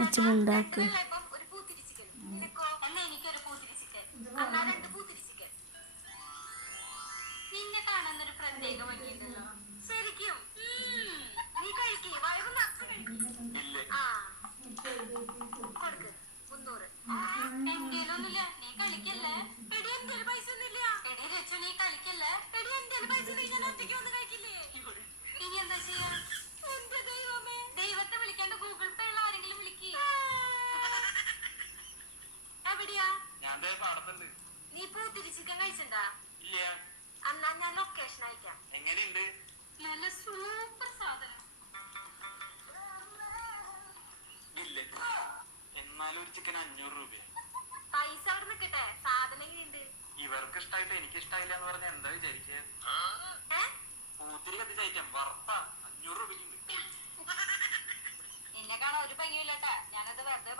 ഉണ്ടാക്ക്. നിന്നെ കാണുന്നൊരു പ്രത്യേക ഭംഗിയുണ്ടല്ലോ ശരിക്കും. നീ കഴിക്കേ വയറ് നിറച്ച് കഴിക്കും. ആ കൊടുക്ക് 300. എന്തേലൊന്നുമില്ല, നീ കളിക്കല്ലേ എടി. എന്തേലും പൈസ ഒന്നുമില്ല എടി. രച്ചു നീ കളിക്കല്ലേ എടി. എന്തേലും പൈസ ഞാൻ ഒറ്റയ്ക്ക് വന്ന് കഴിക്കില്ലേ. ഇനി എന്താ ചെയ്യാ? എന്റെ ദൈവമേ, ദൈവത്തെ വിളിക്കാണ്ട് ഗൂഗിൾ പേ ഉള്ള ആരെങ്കിലും വിളിക്കേ. എവിടെയാ? നീ പൂത്തിരി ചിക്കൻ കഴിച്ചിണ്ടാ? എന്നാ ഞാൻ ലൊക്കേഷൻ അയക്കാം. എങ്ങനെയുണ്ട്? നല്ല സൂപ്പർ സാധനം. എന്നാലും ഒരു ചിക്കൻ 500 രൂപ. പൈസ അവിടെ നിക്കട്ടെ, സാധനം എങ്ങനെയുണ്ട്? ഇവർക്ക് ഇഷ്ടായിട്ട് എനിക്ക് ഇഷ്ടായില്ല എന്ന് പറഞ്ഞ എന്താ വിചാരിക്കുക? പൂത്തിരി കത്തിച്ചയക്കാം വറുത്ത 500 രൂപയ്ക്കുണ്ട്. എന്നെ കാണാൻ ഒരു ഭംഗിയില്ലട്ടാ, ഞാനത് വെറുതെ